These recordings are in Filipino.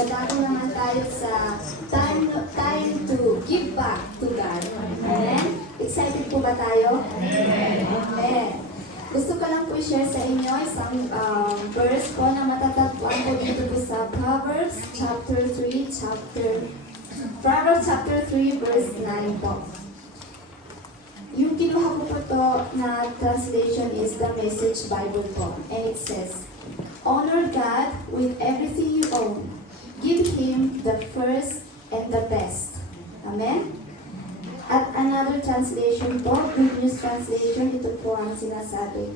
Kadako naman tayo sa time to give back to God. Amen? Excited po ba tayo? Amen. Gusto ko lang po share sa inyo isang verse po na matatagpuan po dito po sa Proverbs chapter 3, verse 9 po. Yung kinuha ko po to na translation is the Message Bible po. And it says, honor God with everything you own. Give Him the first and the best. Amen? At another translation po, Good News Translation, ito po ang sinasabi.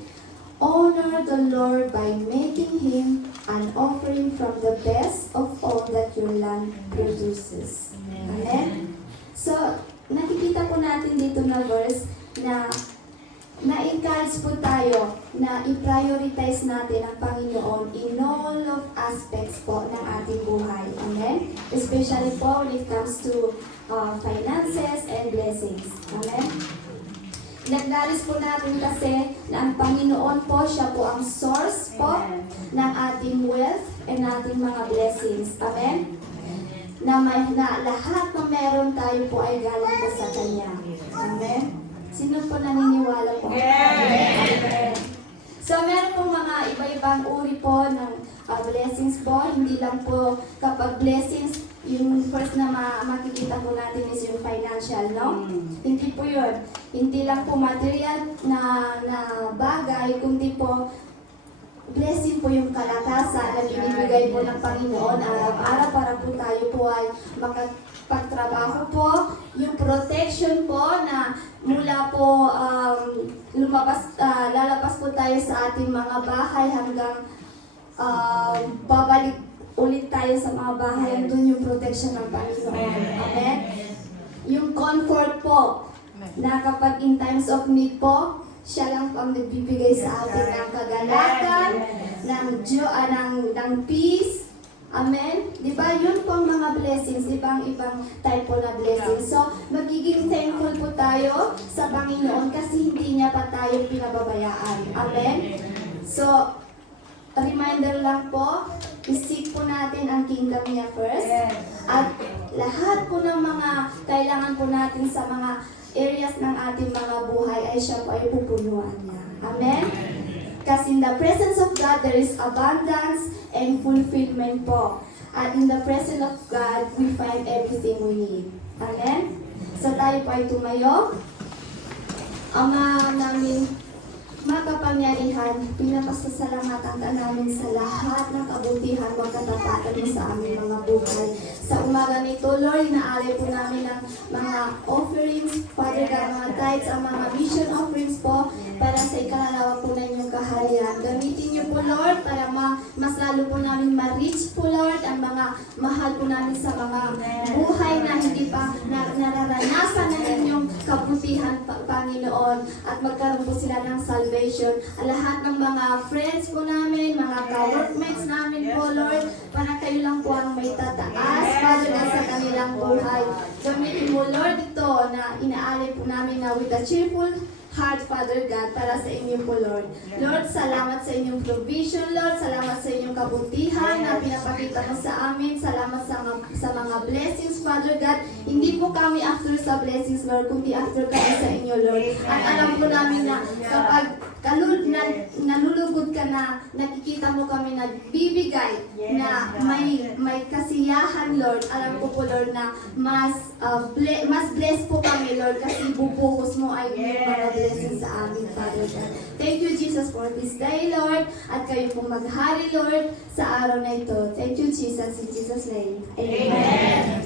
Honor the Lord by making Him an offering from the best of all that your land produces. Amen? So, nakikita po natin dito na verse na na-encourage po tayo na i-prioritize natin ang Panginoon in all of aspects po ng ating buhay. Amen? Especially po when it comes to finances and blessings. Amen? Nagdalis po natin kasi na ang Panginoon po, siya po ang source po ng ating wealth and ating mga blessings. Amen? Na lahat na meron tayo po ay galing po sa Kanya. Amen? Sino po naniniwala po? Amen. So, meron pong mga iba-ibang uri po ng blessings po. Hindi lang po kapag blessings, yung first na makikita po natin is yung financial, no? Hindi po yun. Hindi lang po material na bagay, kundi po blessing po yung kalakasan na binibigay po ng Panginoon araw-araw para po tayo po ay makapagtrabaho po. Yung protection po na mula po lalabas po tayo sa ating mga bahay hanggang babalik ulit tayo sa mga bahay. Doon yung protection ng Panginoon. Amen? Yung comfort po na kapag in times of need po, siya lang po ang nagbibigay sa atin ng kagalakan, ng peace. Amen? Di ba? Yun po ang mga blessings. Di ba? Ang ibang type po na blessings. So, magiging thankful po tayo sa Panginoon kasi hindi niya pa tayo pinababayaan. Amen? So, reminder lang po, isik po natin ang kingdom niya first. At lahat po ng mga kailangan po natin sa mga areas ng ating mga buhay ay siya po ay pupunuan niya. Amen? Kasi in the presence of God, there is abundance and fulfillment po. At in the presence of God, we find everything we need. Amen? So tayo po ay tumayo. Ama namin makapangyarihan, pinapasasalamatan ka namin sa lahat ng kabutihan o katapatan mo sa aming mga buhay. Sa umaga nito, Lord, inaalay po namin ang mga offerings, Father God, mga tithes, ang mga mission offerings po, para sa ikalalawa po na inyong kaharian. Gamitin niyo po, Lord, para mas lalo po namin ma-reach po, Lord, ang mga mahal po namin sa mga buhay na hindi pa nararanasan ng inyong kabutihan, Panginoon, at magkaroon po sila ng salvation. Ang lahat ng mga friends po namin, mga ka-workmates namin po, Lord, para kayo lang po ang may tataas, Father God, sa kanilang buhay. Gamitin mo, Lord, ito na inaalay po namin na with a cheerful heart, Father God, para sa inyo po, Lord. Lord, salamat sa inyong provision, Lord. Salamat sa inyong kabutihan na pinapakita mo sa amin. Salamat sa mga blessings, Father God. Hindi po kami after sa blessings, Lord, kundi after kami sa inyo, Lord. At alam po namin na kapag nalulugod ka na, nakikita mo kami nagbibigay na may kasiyahan, Lord. Alam ko po, Lord, na mas blessed po kami, Lord, kasi bubuhos mo ay mga blessings sa amin, Father God. Thank you, Jesus, for this day, Lord. At kayo pong maghari, Lord, sa araw na ito. Thank you, Jesus, in Jesus' name. Amen.